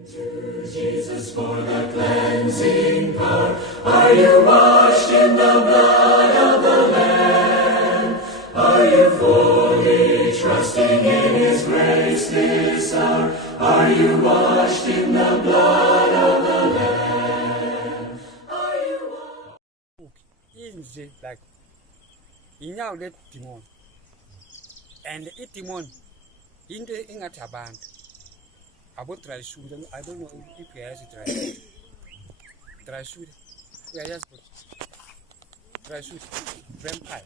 To Jesus for the cleansing power. Are you washed in the blood of the Lamb? Are you fully trusting in His grace this hour? Are you washed in the blood of the Lamb? Are you washed? Like inyawo le demon, and it demon into ingathi abantu abo dry shoot. I don't know if he has it dry shoot. Yeah, yes, but dry shoot vampire.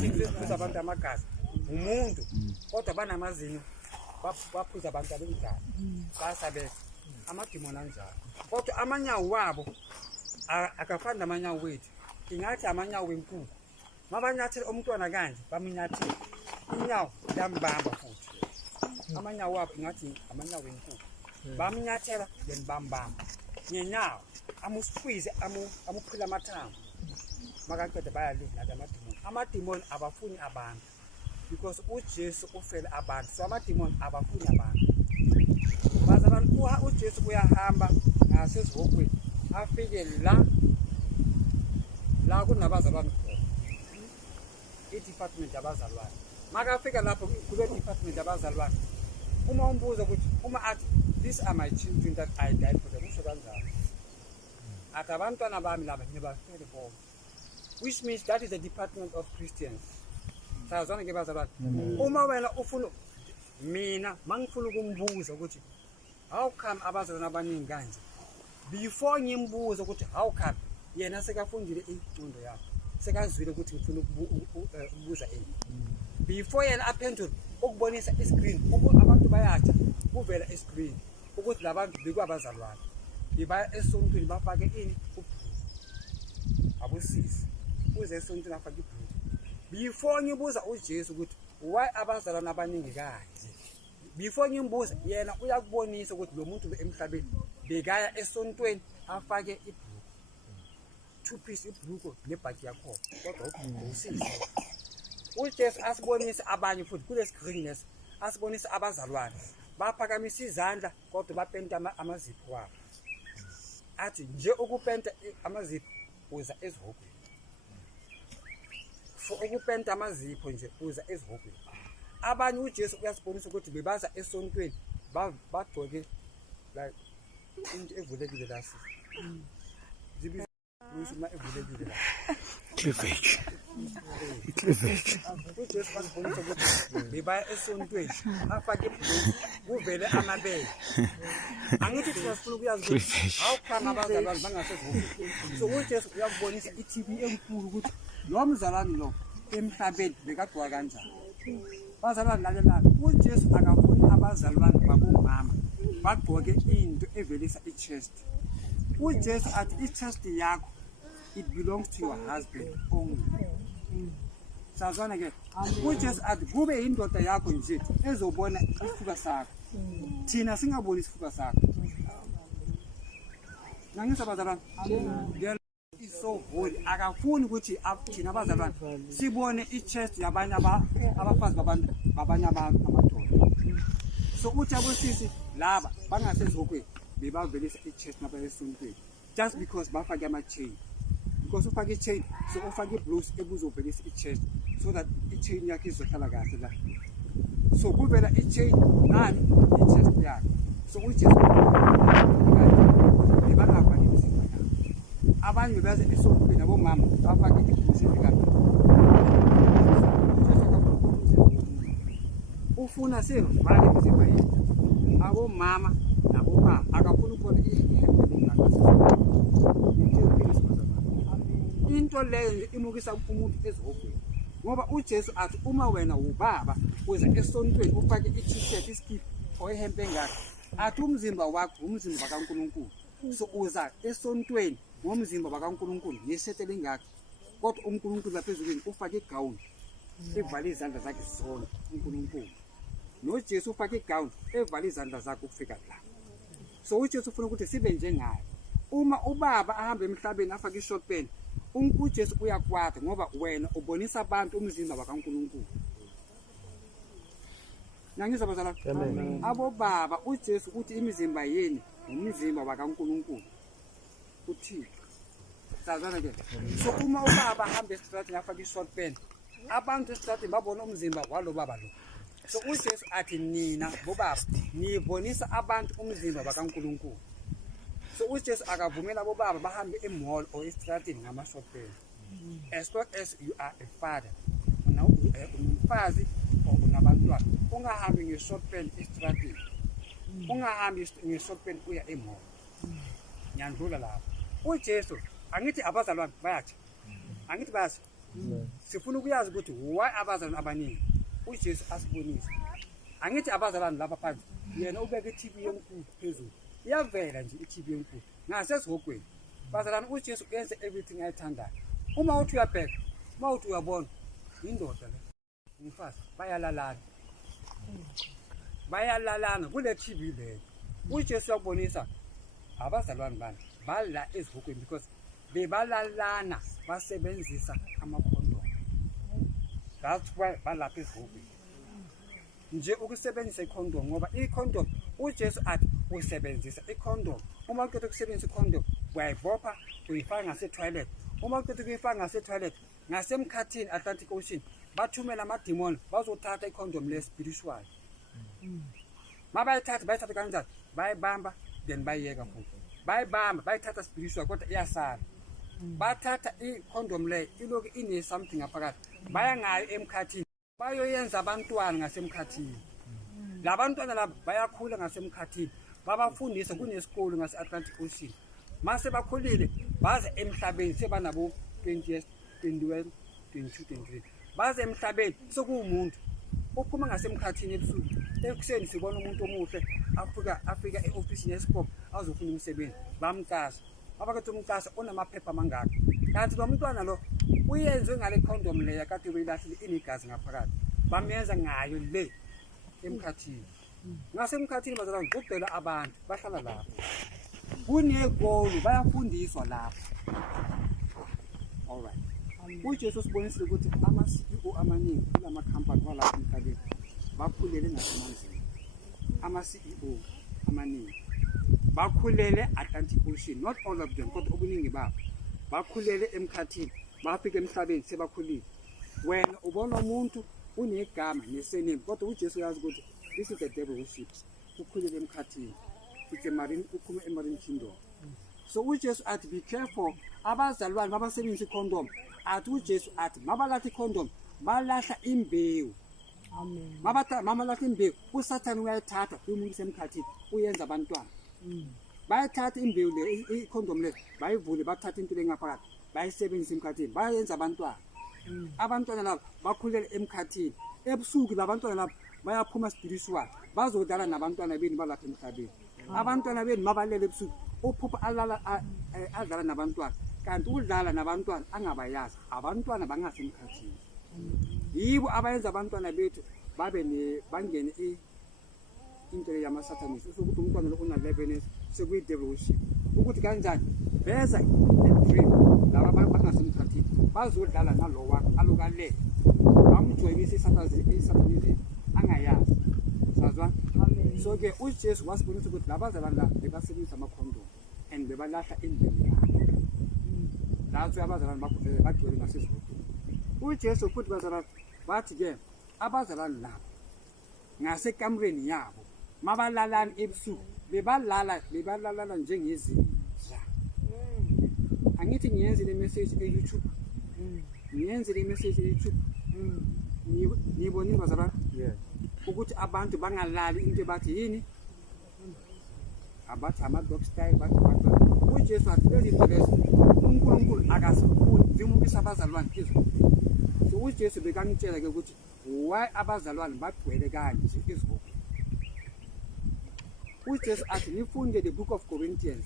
Singizwe abantu amagazi umuntu kodwa banamazinyo baphuza abantu abengidala basabe amadimoni anjalo kodwa amanyawo wabo akafani namanyawo wethu ingathi amanyawo wenkukhu mabanyathela umntwana kanje bamunyathela inyawo lambamba futhi amanyawo wabo ingathi amanyawo wenkukhu bamunyathela then bambamba nyenyawo amusqueeze amuphila amathambo makaqeda bayalila amadimoni abafuni abantu because uJesu ufele abantu so amadimoni abafuni abantu bazalwane uJesu uyahamba ngasezihokweni afike la kunabazalwane khona i-department yabazalwane makafika lapho kule department yabazalwane uma umbuzo ukuthi uma athi these are my children that I died for them usho kanjalo athi abantwana bami laba ngibafele bonke, which means that is the department of Christians. Sazwana ke bazalwane uma wena ufuna mina mangifuna ukumbuza ukuthi how come abazalwane abaningi kanje before ngimbuza ukuthi how come yena sekafundile izifundo yakhe sekazwile ukuthi ngifuna ukubuza before yena aphendule ukubonisa iscreen abantu bayatsha kuvela iscreen ukuthi labantu bikwabazalwane bibaya esontweni bafake ini abusisi uze esontweni afake ibhuku before ngibuza uJesu ukuthi why abazalwane abaningi kanje before ngimbuza yena uyakubonisa ukuthi lo muntu emhlabeni bekaya esontweni afake ibhuku two-piece ibhuku nebhaki yakho kodwa ubusisi uJesu asibonisa abanye futhi kule screen asibonisa abazalwane baphakamisa izandla kodwa bapenta amazipho wabo athi nje ukupenta amazipho uza ezihokweni for ukupenta amazipho nje uza ezihokweni abanye uJesu uyasibonisa ukuthi bebaza esontweni bagcoke like into evulekile la zibi usuma evulekile la cleavage uJesu basibonisa ukuthi bebaya esontweni afake kuvele amabele angithi sifuna ukuyazi ukuthi how come abazalwane bangasezihokweni so uJesu uyakubonisa iTV enkulu ukuthi lo mzalwane lo emhlabeni bekagqoka kanjani bazalwane lalela uJesu akafuni abazalwane babomama bagqoke into evelisa ichest uJesu athi ichest yakho it belongs to your husband only. Sazwana ke uJesu athi kube indoda yakho nje ezobona isifuba sakho thina singaboni isifuba sakho nangisabazalwane is so holy akafuni ukuthi thina abazalwane sibone ichest yabanye abafazi babanye amadoda so uthi abosisi laba bangasezihokweni bebavelisa ichest naba esontweni just because bafake ama-chain because ufake i-chain so ufake i-blouse ebuzovelisa i-chest so that i-chain yakhe izohlala kahle la so kuvela i-chain nani i-chest yakhe so uJesu bebangafaki imizimba yabo abanye bebaze esontweni abomama bafake i-blouse efikayo ufuna sevale imizimba yethu abomama nabobaba akafuna ukubona into leyo imukisa umuntu ezihokweni ngoba uJesu athi uma wena ubaba uza esontweni ufake i-t-shirt iskipa oyihempe ngakho athi umzimba wakho umzimba wakaNkulunkulu so uza esontweni ngomzimba wakaNkulunkulu yesetele ngakho kodwa uNkulunkulu laphezulwini ufake igown evale izandla zakhe zonke uNkulunkulu noJesu ufake igown evale izandla zakhe ukufika la so uJesu ufuna ukuthi sibe njengaye uma ubaba ahamba emhlabeni afake i-short pen uJesu uyakwata ngoba wena ubonisa abantu umzimba wakaNkulunkulu Nangizwa bazalwane. Amen. Abo baba uJesu uthi imizimba yeni umzimba wakaNkulunkulu. Uthixo. Sazana ke. So uma ubaba ahamba estradini afaka i-short pen, abantu estradini babona umzimba walo baba lo. So uJesu athi nina bobaba nibonisa abantu umzimba wakaNkulunkulu. So uJesu akavumela bobaba bahambe emall or estradini ngama-short pen. As long as you are a father, umfazi or unabantwana, ungahambi nge-short pen estradini. Ungahambi nge-short pen uya emall. Ngiyandlula lapho. uJesu angithi abazalwane bayathi. Angithi bayathi. Sifuna ukuyazi ukuthi why abazalwane abaningi. uJesu asibonisa. Angithi abazalwane lapha phansi yena ubeka i-TV yenkulu phezulu. Iyavela nje i-TV yenkulu. Ngasesihogweni. Bazalwane uJesu yenze everything ayithandayo. Uma uthi uyabheka, uma uthi uyabona, indoda le. Umfazi bayalalana. Bayalalana kule TV le. uJesu uyabonisa abazalwane bani bala ezihogweni because bebalalana basebenzisa amakhondom. That's why balapha ezihogweni. Nje ukusebenzisa ikhondom ngoba ikhondom uJesu athi usebenzisa ikhondom. Uma uqeda ukusebenzisa ikhondom uyayibopha uyifaka ngase-toilet. Uma uqeda ukuyifaka ngase-toilet ngasemkhathini Atlantic Ocean bathumela amademon bazothatha ikhondom le-spiritual. Bayithatha kanjani? Bayibamba then bayiyeka futhi. Bayibamba bayithatha spiritual kodwa iyasala. Bathatha ikhondom le iloku ine-something ngaphakathi. Baya ngayo emkhathini. Bayoyenza abantwana ngasemkhathini. Labantwana laba bayakhula ngasemkhathini. Babafundisa kunesikole ngase-Atlantic Ocean. Mase bakhulile baze emhlabeni sebanabo 20 years, 21, 22, 23. Baze emhlabeni sokuwumuntu. Uphuma ngasemkhathini ebusuku. Ekuseni sibona umuntu omuhle afika e-office yesikole azofuna umsebenzi. Bamqasha. Abakade umqasha onamaphepha mangaka. Kanti lo mntwana lo uyenzwe ngale condom le yakade beyilahlile inegazi ngaphakathi. Bamenza ngayo le emkhathini. Ngasemkhathini bazalwane kugcwele abantu bahlala lapho. Kunegolo bayafundiswa lapho. Alright. uJesu sibonisile ukuthi ama-CEO amaningi kulama company walapha emhlabeni bakhulele ngasemanzini. Ama-CEO amaningi bakhulele Atlantic Ocean, not all of them kodwa obuningi babo bakhulele emkhathini bafika emhlabeni sebakhulile. Wena ubona umuntu unegama nesename kodwa uJesu uyazi ukuthi this is the devil worship. Ukhulele emkhathini. It's a marine, ukhume emarine kingdom. So uJesu athi be careful abazalwane babasebenzisa ikhondom. Athi uJesu athi mabalahla ikhondom balahla imbewu. Amen. Mabalahla imbewu uSathane uyayithatha uyimukise emkhathini uyenza abantwana. Bayathatha imbewu le ikhondom le bayivule bathatha into lengaphakathi bayisebenzisa emkhathini bayenza abantwana. Abantwana labo bakhulele emkhathini. Ebusuku labantwana labo bayaphuma spiritual bazodlala nabantwana beni balapha emhlabeni. Abantwana beni mabalele ebusuku uphupha adlala nabantwana kanti udlala nabantwana angabayazi abantwana bangasemkhathini. Yibo abayenza abantwana bethu bangene into yamasatanisi ukuthi umntwana lo una-11 sekuyi devil worship ukuthi kanjani beza dream laba bangasemkhathini bazodlala nalo wakho alokale bamjoyinisa isatanism angayazi. Sazwa? So ke uJesu wasibonisa ukuthi labazalwane la bebasebenzisa amakhondom and bebalahla imbewu yabo. Nazo abazalwane bagcwele ngasesihogweni. uJesu futhi bazalwane bathi ke abazalwane labo ngasekamreni yabo mabalalana ebusuku bebalalana njengezinja. Angithi ngiyenzile message e-YouTube. Ngiyenzile message e-YouTube. Nibonile bazalwane? Yeah. Ukuthi abantu bangalali into bathi yini abathi ama-dog style bathi uJesu athi lezi zinto lezi uNkulunkulu akasifuni zimukisa abazalwane phezulu. So uJesu bekangitshela ke ukuthi why abazalwane bagcwele kanje ezihogweni. uJesu athi nifunde the book of Corinthians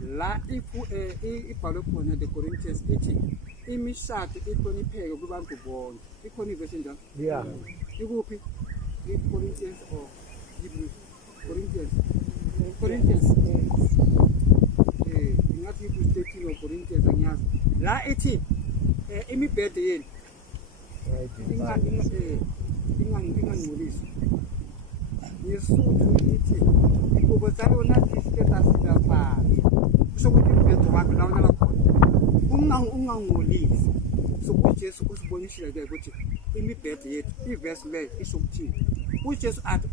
la ibhalwe khona the Corinthians ithi imishado ihlonipheke kubantu bonke. Ikhona ivesi njalo? Yeah. Ikuphi? Corinthians or Hebrews? Corinthians. Ingathi Hebrews 13 or Corinthians angiyazi. La ithi imibhede yenu ingangcolisi. ngesuthu ithi ikubo salona isiketa sikafana sokuthi impetho wakho la unala khona ungangolisi so uJesu usibonisile ke ukuthi imibhedo yethu iverse le isokuthini uJesu athi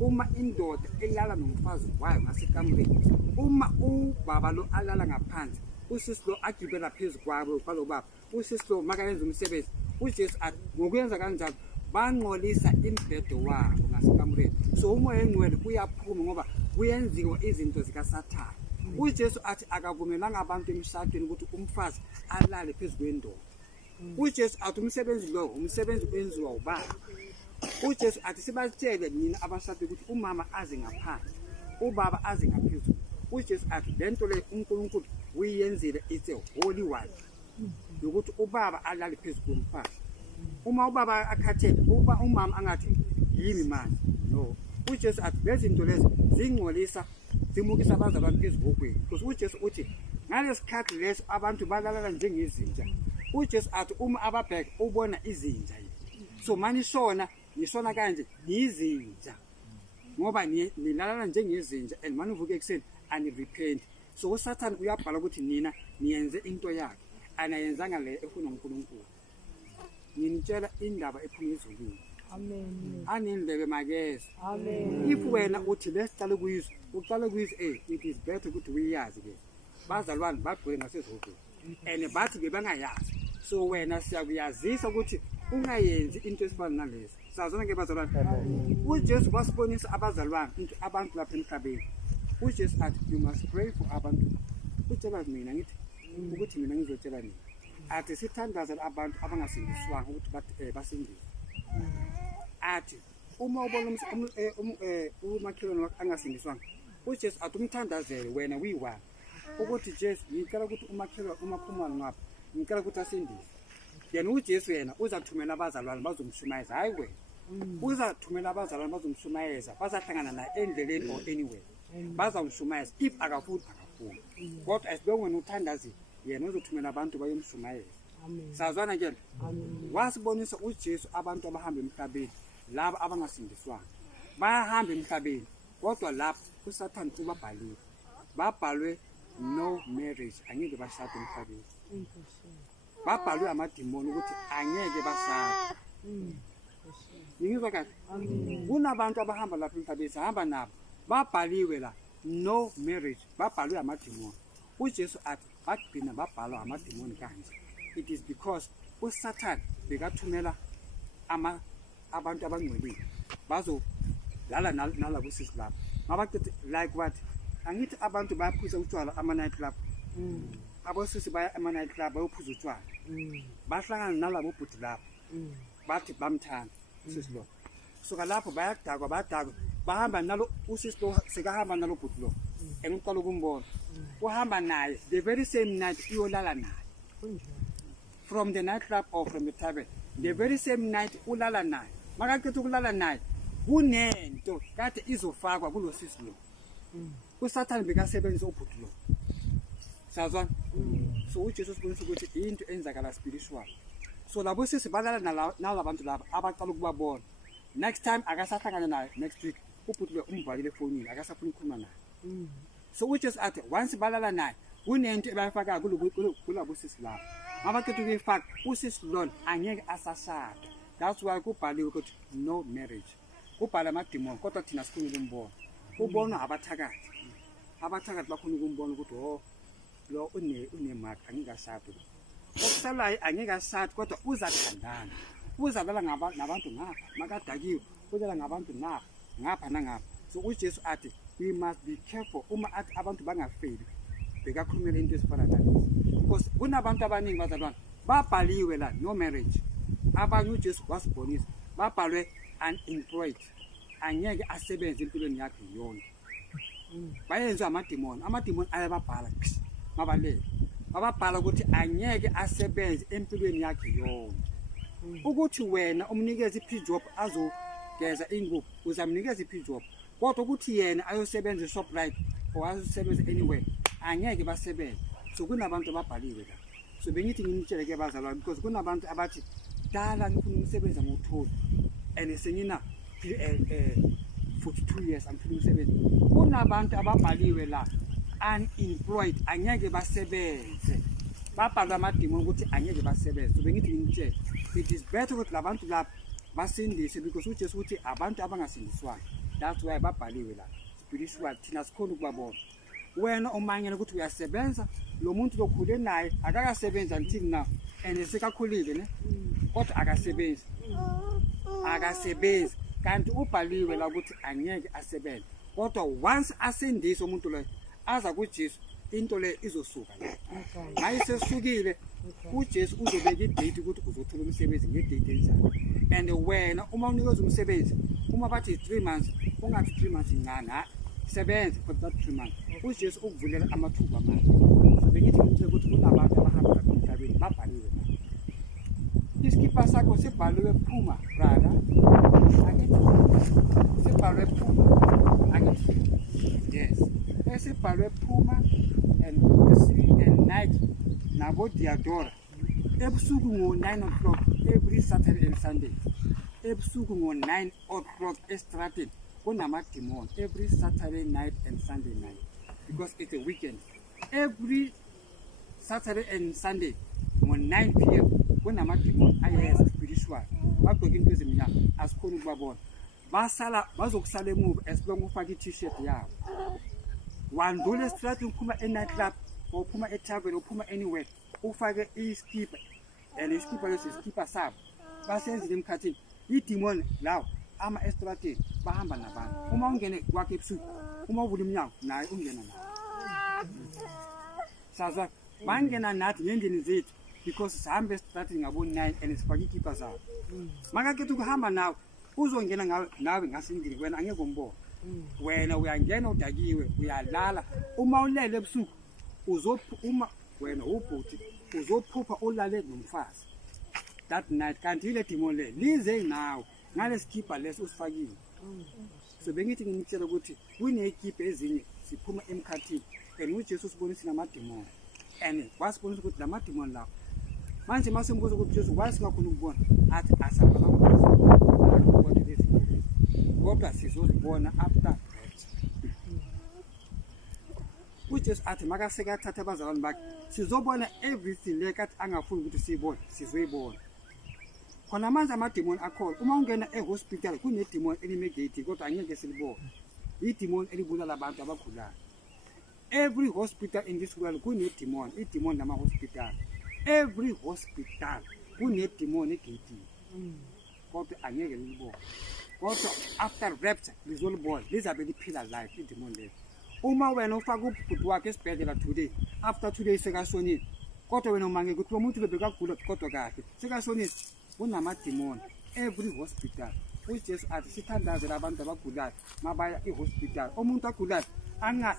uma indoda elala nomfazi wayo ngasekamreni uma ubaba lo alala ngaphansi usisi lo agibela phezulu kwabo kwalo baba usisi lo makayenza umsebenzi uJesu athi ngokuyenza kanjalo banqolisa imbhedo wabo ngasekamreni so umoya engcwele uyaphuma ngoba kuyenziwa izinto zikaSathane uJesu athi akavumelanga abantu emshadweni ukuthi umfazi alale phezulu kwendoda uJesu athi umsebenzi lo umsebenzi wenziwa ubaba uJesu athi sibatshele nina abashade ukuthi umama aze ngaphansi ubaba aze ngaphezulu uJesu athi lento le uNkulunkulu uyenzile it's a holy one ukuthi ubaba alale phezulu komfazi uma ubaba akhathele umama angathi yimi manje no uJesu athi lezi zinto lezi zingcolisa zimukisa abazalwane phezulu because uJesu uthi ngalesikhathi leso abantu balalala njengezinja uJesu athi uma ababheka ubona izinja so manje nisona kanje izinja ngoba nilalala njengezinja and manje uvuke ekseni and repent so uSathane uyabhala ukuthi nina niyenze into yakhe anayenzanga le efuna uNkulunkulu ninitshela indaba ephuma ezulwini Amen. Anindlebe magesi Amen. if wena uthi lesicala kuyizwe uqala kuyizwe it is better ukuthi uyazi ke bazalwane bagcwele ngasezulwini and bathi bebangayazi so wena siyakuyazisa ukuthi ungayenzi into esifana nalezi sazona ke bazalwane uJesu wasibonisa abazalwane into abantu lapha emhlabeni uJesu athi you must pray for abantu utshela mina ngithi ukuthi mina ngizotshela nini athi sithandaze abantu abangasindiswanga ukuthi basindiswe athi uma ubona umakhelwane wakho angasindiswanga uJesu athi umthandazele wena wiwa ukuthi Jesu ngicela ukuthi umakhumalo ngapha ngicela ukuthi asindiswe yena uJesu yena uzathumela abazalwane bazomshumayeza hayi wena uzathumela abazalwane bazomshumayeza bazahlangana naye endleleni or anywhere bazamshumayeza if akafuni kodwa asibonge wena uthandazi yena uzothumela abantu bayomshumayeza sazwana ke wasibonisa uJesu abantu abahamba emhlabeni laba abangasindiswanga bayahamba emhlabeni kodwa lapho uSathane babhalwe no marriage angeke bashade emhlabeni babhalwe amadimoni ukuthi angeke bashade ngizwa kahle kunabantu abahamba lapha emhlabeni sahamba nabo babhaliwe la no marriage babhalwe amadimoni uJesu athi bagcina babhalwa amadimoni kanje it is because uSathane bekathumela abantu abangcwelile bazolala nalabo sisi lapha mabaqithi like what angithi abantu bayaphuza utshwala ama-night club abosisi baya ama-night club bayophuza utshwala bahlangana nalabo bhuti lapho bathi bamthanda usisi lo soka lapho bayadakwa bahamba nalo usisi lo sekahamba nalo bhuti lo engiqala ukumbona uhamba naye the very same night uyolala naye from the night club or from the tavern the very same night ulala naye makaqeda ukulala naye kunento kade izofakwa kulo sisi lo uSathane bekasebenzisa ubhuti lo sazwana so uJesu sibonisa ukuthi into enzakala spiritual so labo sisi balala nalabantu laba abaqala ukubabona next time akasahlangana naye next week ubhuti lo umvalile efonini akasafuna ukukhuluma naye so uJesu athi once balala naye kunento ebayifaka kulabo sisi laba mabaqeda ukuyifaka usisi lona angeke asashada that's why kubhaliwe ukuthi no marriage kubhala amadimoni kodwa thina sifuna ukumbona ubona abathakathi bakhona ukumbona ukuthi lo unemark angikashadi okusalayo angikashadi kodwa uzathandana uzalala nabantu ngapha makadakiwe uzalala ngabantu ngapha nangapha so uJesu athi we must be careful uma athi abantu bangafeli bekakhulumela into esifana nalezi because kunabantu abaningi bazalwane babhaliwe la no marriage abanye uJesu wasibonisa babhalwe unemployed angeke asebenze empilweni yakhe yonke bayenza amadimoni ayababhala mabalele bababhala ukuthi angeke asebenze empilweni yakhe yonke ukuthi wena umnikeza iPjob azogeza ingubo uzamnikeza iPjob kodwa ukuthi yena ayosebenza eShoprite or ayosebenza anywhere angeke basebenze so kunabantu ababhaliwe la so bengithi nginitshele ke bazalwane because kunabantu abathi dala ngifuna umsebenzi ngothola and 42 years angiphila umsebenzi kunabantu ababhaliwe la unemployed angeke basebenze babhalwa amadimoni ukuthi angeke basebenze so bengithi ngitshela it is better ukuthi labantu lapha basindise because uJesu uthi abantu abangasindiswayo that's why babhaliwe la spiritual thina sikhona ukubabona wena umangela ukuthi uyasebenza lo muntu lokhule naye akakasebenza until now and sekakhulile ne kodwa akasebenzi kanti ubhaliwe la ukuthi angeke asebenze kodwa once asindise umuntu lo aza kuJesu into le izosuka la mayisesukile uJesu uzobeka idate ukuthi uzothola umsebenzi ngedate enjalo and wena uma unikeza umsebenzi uma bathi 3 months ungathi 3 months incane sebenza for that 3 months uJesu ukuvulela amathuba amanye bengithi ukuthi kunabantu abahamba emhlabeni babhaliwe iskipa sakho sibhaliwe phuma brother akithi sibhaliwe phuma akithi yes esibhaliwe phuma and night nabo diadora ebusuku ngo9 o'clock every Saturday and Sunday ebusuku ngo9 o'clock estrated kunamademon every Saturday night and Sunday night because it's a weekend every Saturday and Sunday ngo9 p.m. kunamademon ayeza spiritual bagqoka into ezimnyama asikhona ukubabona basala bazokusala emuva esibonga ufaka i-t-shirt yabo wandule estrated uphuma e-night club uphuma e-tavern uphuma anywhere ufake iskipa and iskipa lesi iskipa sabo basenzile emkhathini idemon lawo ama estrategi bahamba nabantu uma ungene kwakhe ebusuku uma uvula iminyango naye ungena naye saza bangena nathi ngendini zethu because sihambe estrategi ngabo 9 and sifake ikipa zabo makakhetha ukuhamba nawe uzongena nawe ngasindini wena angeke umbone wena uyangena udakiwe uyalala uma ulele ebusuku uma wena ubhuti uzophupha ulale nomfazi that night kanti ile demon le lize nawe ngaleskipa leso usifakile so bengithi ngimtshela ukuthi kunekipa ezinye siphuma emkhathini and uJesu sibonisa namademon and wasibonisa ukuthi lamademon lawo manje masembuza ukuthi Jesu wasingakhona ukubona athi asabala ukubona lezi kodwa sizozibona after uJesu athi makaseka thatha abazalwane bakhe sizobona everything lekathi angafuni ukuthi siyibone sizoyibona khona manje amademon akhona uma ungena ehospital kunedemon elimegate kodwa angeke silibone idemon elibulala abantu abagulayo every hospital in this world kunedemon idemon nama hospital every hospital kunedemon egate kodwa angeke lilibone kodwa after rapture lizolibona lizabe liphila life idemon le uma wena ufaka ubhuti wakhe esibhedlela today after 2 days sekasonile kodwa wena umange ukuthi lo muntu lebekagula kodwa kahle sekasonile kunamademon every hospital uJesu athi sithandaze abantu abagulayo mabaya ehospital umuntu agulayo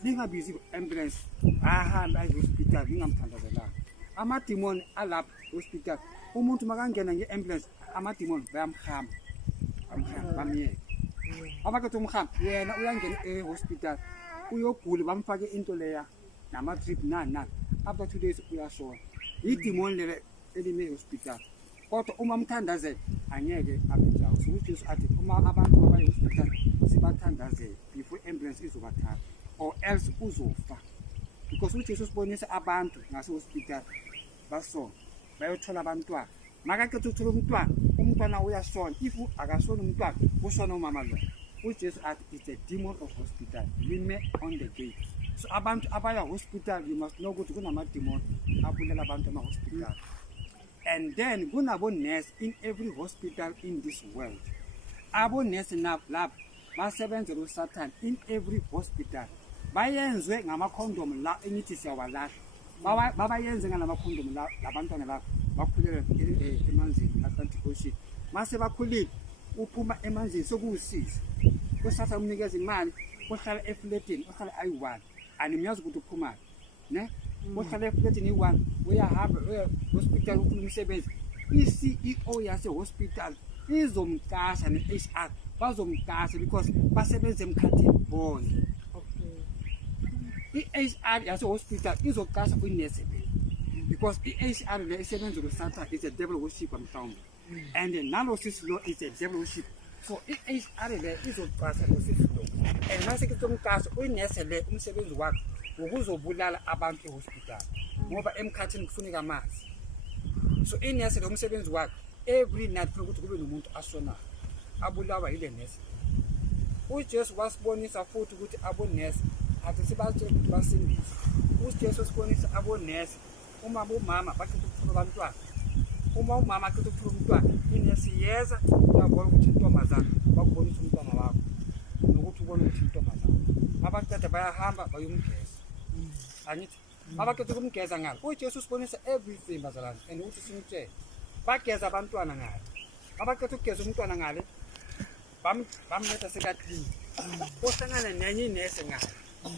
lingabizi ambulance ahamba ehospital lingamthandazelanga amademon alapha hospital umuntu makangena ngeambulance amademon bayamhamba bamyeke abakhethe umhamba yena uyangena ehospital uyogula bamfake into leya nama drip nani after 2 days uyashona idemon lele elime hospital kodwa uma mthandaze angeke abenjawo so uJesu athi uma abantu abaye hospital sibathandaze before ambulance izobathatha or else uzofa because uJesu sibonisa abantu ngase hospital basona bayothola abantwana makakhethe ukuthola umntwana uyasona if akasona umntwana usona umama lo uJesu athi it's a demon of hospital lime on the gate so abantu abaya hospital you must know ukuthi kunamademon abulela abantu hospital. And then kunabo nurse in every hospital in this world abo nurse lab basebenza lo Satan in every hospital bayenzwe ngama condom la engithi siyawalahla babayenze ngalama condom la labantwana la bakhulela emanzini Atlantic Ocean mase bakhulile uphuma emanzini sokuwusisa kusasa umnikeza imali ohlala eflatini ohlala ayi1 animyazi ukuthi uphuma ne ohlala eflatini i1 uyahamba uya hospital ufuna umsebenzi iCEO yase hospital izomkasha neHR bazomkasha because basebenza emkhathini bonke iHR yase hospital izokasha kunurse because iHR le isebenza ku Satan is a devil worship mhlawumbe and nalo sisi lo is a devil worship so i-HR le izoqasa losisi lo and mase ke somqaso uyinese le umsebenzi wakhe ukuzobulala abantu ehospital ngoba emkhathini kufuneka amanzi. So inese lo msebenzi wakhe every night kufanele ukuthi kube nomuntu asonayo abulawa yile nese. uJesu wasibonisa futhi ukuthi abonesi athi sibatshela ukuthi basindise. uJesu sibonisa abonesi uma bomama baqeda ukuthola abantwana, uma umama aqeda ukuthola umntwana inesi yeza uyabona ukuthi intombazana bakubonisa umntwana wakho nokuthi ubone ukuthi intombazana abaqeda bayahamba bayomgeza. Angithi abaqeda ukumgeza ngalo uJesu sibonisa everything bazalwane and uthi simtshele bageza abantwana ngalo. abaqeda ukugeza umntwana ngale bamletha sekadini ohlangana nenye inese ngalo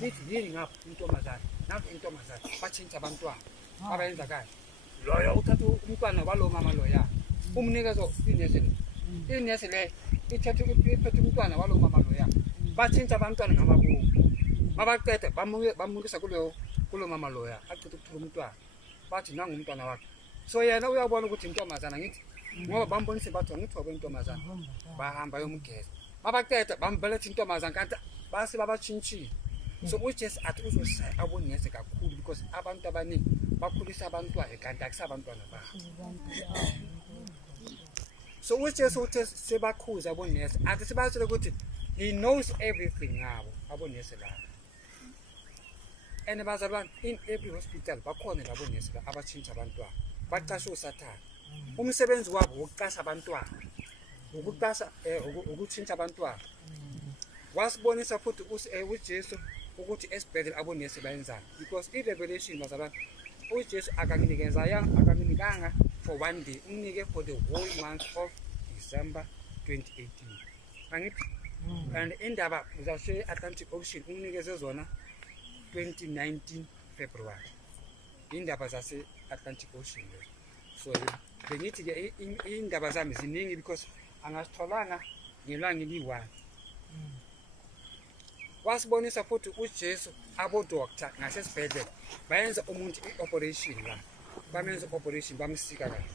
lithi yini ngapha intombazana nazo intombazana batshintsha abantwana abayenza kahle. Loyo uthatha umntwana walo mama loya umnikezo inese le ithatha iphethe umntwana walo mama loya batshintsha abantwana ngamabomu. Mabaqeda bamukisa kulo mama loya aqeda ukuthola umntwana bathi nangu umntwana wakhe. So yena uyabona ukuthi intombazana ngithi ngoba bambonise bathi ngithi wabentombazana bahamba yomgeza. Mabaqeda bambeletha intombazana kanti base babatshintshile. So uJesu athi uzoshaya abonese kakhulu because abantu abaningi bakhulisa abantwana kanti akusabantwana babo. So uJesu uthe sebakhuza abonese athi sibatshele ukuthi he knows everything ngabo abonese labo. And bazalwane in every hospital bakhona labonese abatshintsha abantwana baqasha uSathane. Umsebenzi wabo ukuqasha abantwana ukuqasha ukutshintsha abantwana. Wasibonisa futhi uJesu ukuthi esibhedlela abonesi bayenzani because i-revelation bazalwane uJesu akanginikanga for one day, unike for the whole month of December 2018. Angithi and indaba uzashiya Atlantic Ocean unikeze zona 2019 February indaba zase Atlantic Ocean. So bengithi ke indaba zami ziningi because angasitholanga ngelanga eliyi-1. Wasibonisa futhi uJesu abo-doctor ngasesibhedlela bayenza umuntu i-operation la bamenza operation bamsika kahle.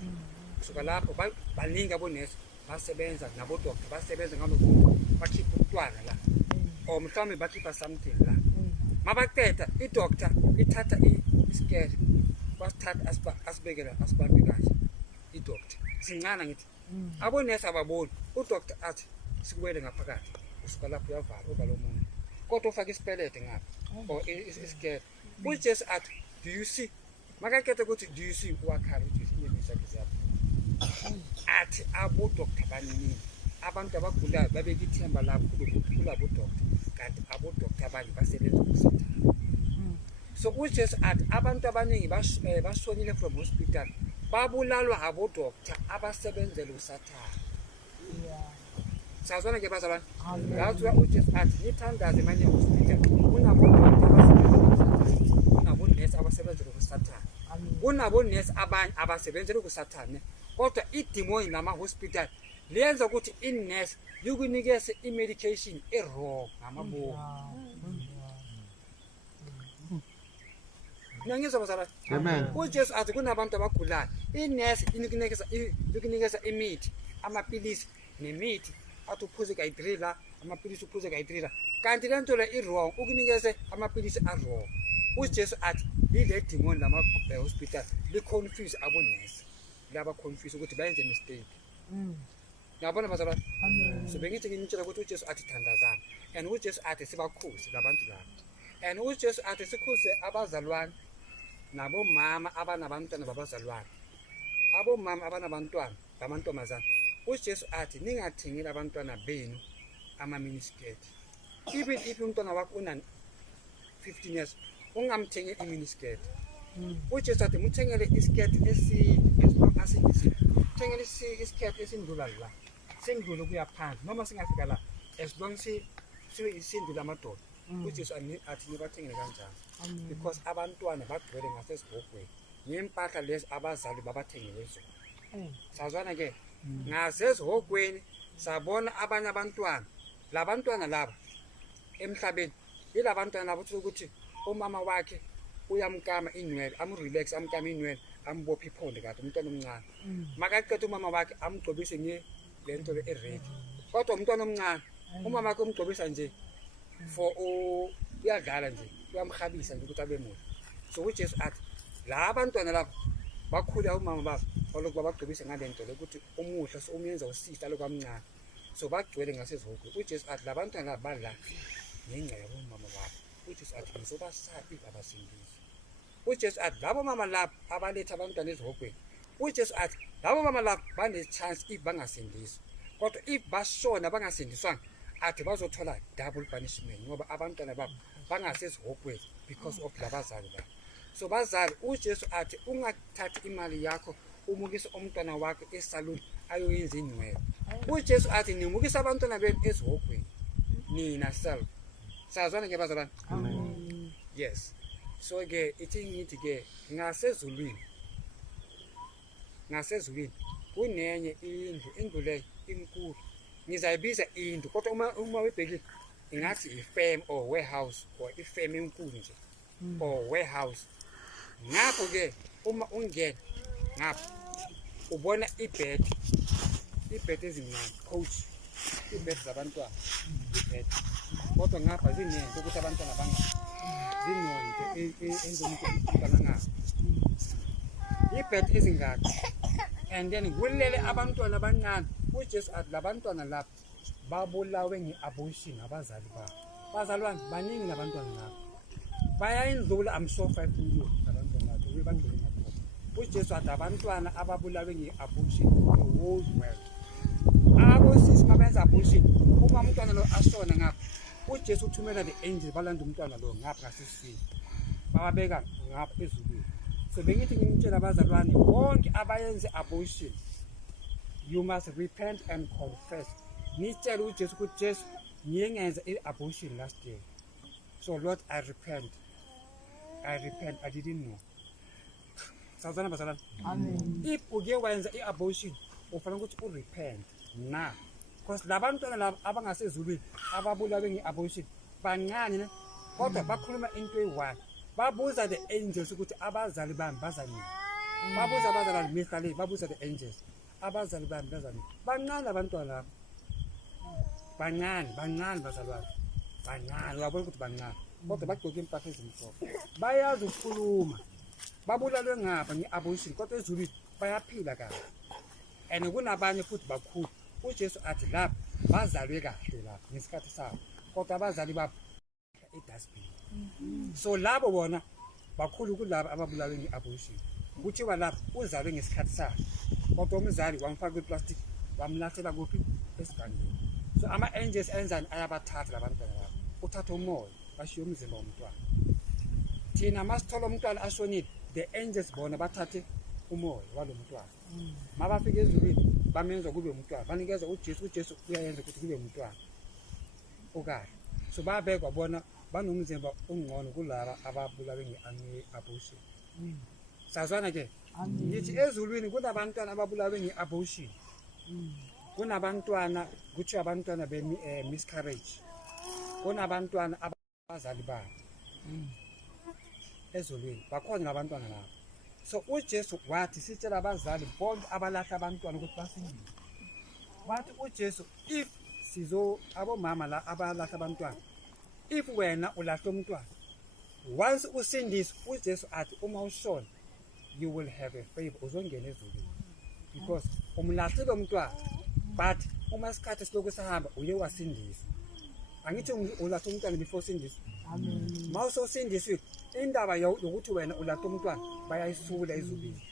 Kusuka lapho baningi abonesi basebenza nabo-doctor basebenza ngalomuntu bakhipha umntwana la or mhlawumbe bakhipha something la. Mabaqeda i-doctor ithatha isikele basithatha asibekela asibambe kahle i-doctor sincana ngithi abonesi ababoni u-doctor athi sikuwele ngaphakathi usuka lapho uyavala uvala umuntu kodwa ufaka isipelede ngapha or isikele. uJesu athi do you see makaqeda ukuthi do you see wakhala uJesu inyembisa zakhe athi abo-doctor baningi abantu abagulayo babeka ithemba labo kulabo-doctor kanti abo-doctor abanye basebenza kuSathane. So uJesu athi abantu abaningi bashonile from hospital babulalwa abo-doctor abasebenzela uSathane. Sazwana ke bazalwane ngathi uJesu athi nithandaze manje hospital kunabonesi abasebenzela kuSathane kunabonesi abanye abasebenzela kuSathane kodwa idemoni nama-hospital liyenza ukuthi inesi likunikeze i-medication e-wrong ngamabomu. Nangizwa bazalwane uJesu athi kunabantu abagulayo inesi ikunikeza imithi amapilisi nemithi athi uphuze kayi-3 la amapilisi uphuze kayi-3 la kanti le nto le i-wrong ukunikeze amapilisi a-wrong. uJesu athi yile demoni lama-hospital li-confuse abonesi laba-confuse ukuthi bayenze mistake. Ngiyabona bazalwane. So bengithi nginitshela ukuthi uJesu athi thandazana and uJesu athi sibakhuze labantu laba and uJesu athi sikhuze abazalwane nabomama abanabantwana babazalwane abomama abanabantwana bamantombazana. uJesu athi ningathengeli abantwana benu ama-miniskirt even if umntwana wakho una-15 years ungamthengeli i-miniskirt. uJesu athi muthengele iskirt thengele iskirt esindlula la singidlule kuya phansi noma singafika la as long sindlula amadoda. uJesu athi nibathengele kanjani because abantwana bagcwele ngasesibhokweni ngempahla lezi abazali babathengele zona. Sazwana ke ngasesihogweni sabona abanye abantwana labantwana laba emhlabeni yilabantwana labo ukuthi umama wakhe uyamkama inwele amrelax amkama inwele ambopha iphonde kade umntwana omncane makaqeda umama wakhe amgcobise le nto le e-red kodwa umntwana omncane umama wakhe umgcobisa nje for uyadlala nje uyamhabisa nje ukuthi abe muhle. So uJesu athi la abantwana laba bakhula umama babo oloku babagcobisa ngalento lokuthi umuhle so umenza usista lokwamncane so bagcwele ngasezokwe. uJesu athi la bantwana laba badla ngenxa yabomama babo. uJesu athi ngizobasabi abasindisi. uJesu athi labo mama laba abaletha abantwana ezihogweni, uJesu athi labo mama laba bane-chance if bangasindiswa, kodwa if bashona bangasindiswanga athi bazothola double punishment ngoba abantwana babo bangasezihogweni because of labazali babo. So bazali, uJesu athi ungathathi imali yakho umukise umntwana wakho esaluni ayoyenza ingcwele. uJesu athi nimukise abantwana benu ezihogweni nina self. Sazwana ke bazalwane? Amen. Yes. So ke ithi ngithi ke ngasezulwini kunenye indlu leyo inkulu. Ngizayibiza indlu kodwa uma ubhekile ingathi i-farm or warehouse or i-farm enkulu nje or warehouse. Ngapho ke uma ungena ngapho ubona ibed ezincane, coach, ibed zabantwana, ibed. Kodwa ngapha zinento ukuthi abantwana zinonke enzomuntu ibed ezingaka. And then kulele abantwana abancane. uJesu athi labantwana lapha babulawe nge-abortion abazali babo. Bazalwane baningi labantwana lapha bayayindlula, I'm sure 5 million abantwana lapho bebandlule ngakho. uJesu athi abantwana ababulawe nge-abortion the whole world. Abosisi babenza abortion uma umntwana lo ashona ngapha, uJesu uthumela the angels balanda umntwana lo ngapha ngasesifini bababeka ngapha ezulwini. So bengithi ngimtshela abazalwane bonke abayenze abortion, you must repent and confess. Nitshela uJesu ukuthi Jesu ngiye ngenza i-abortion last year, so Lord I repent, I didn't know. Sazwana bazalwane? Amen. If uke wenza i-abortion ufanele ukuthi urepent na, because labantwana laba abangasezulwini ababulawe nge-abortion bancane ne, kodwa bakhuluma into eyi-1. Babuza the angels ukuthi abazali bami bazanini. Babuza abazali mihla le, babuza the angels abazali bami bazanini. Bancane abantwana laba, bancane bazalwane, bancane. Uyabona ukuthi bancane kodwa bagcoke impahla ezimhlophe, bayazi ukukhuluma. Babulalwe ngapha nge-abortion kodwa ezulwini bayaphila kahle. And kunabanye futhi bakhulu. uJesu athi lapha bazalwe kahle lapha ngesikhathi sabo, kodwa abazali babo i-dustbin. So labo bona bakhulu kulabo ababulawe nge-abortion. Kuthiwa lapha uzalwe ngesikhathi sakhe, kodwa umzali wamfaka kwi-plastic wamlahlela kuphi? Esigangeni. So ama-angels enzani? Ayabathatha labantwana labo, uthatha umoya bashiye umzimba womntwana. Thina masithola umntwana ashonile, the angels bona bathathe umoya walo mntwana. Mabafika ezulwini bamenza kube umntwana, banikeza uJesu uyayenza ukuthi kube umntwana okahle. So babekwa bona banomzimba ongcono kulaba ababulawe nge-abortion. Sazwana ke? Ngithi ezulwini kunabantwana ababulawe nge-abortion, kunabantwana kuthiwa abantwana miscarriage, kunabantwana abazali babo ezulwini bakhona labantwana labo. So uJesu wathi sitshela abazali bonke abalahla abantwana ukuthi basindiswe. Wathi uJesu if abomama la abalahla abantwana, if wena ulahla umntwana once usindiswe, uJesu athi uma ushona you will have a favor, uzongena ezulwini because umlahlile umntwana. But uma isikhathi silokhu sahamba uye wasindiswa. Angithi ulahla umntwana before usindiswe. Amen. Ma usindiswe indaba yokuthi wena ulahla umntwana bayayisula ezulwini.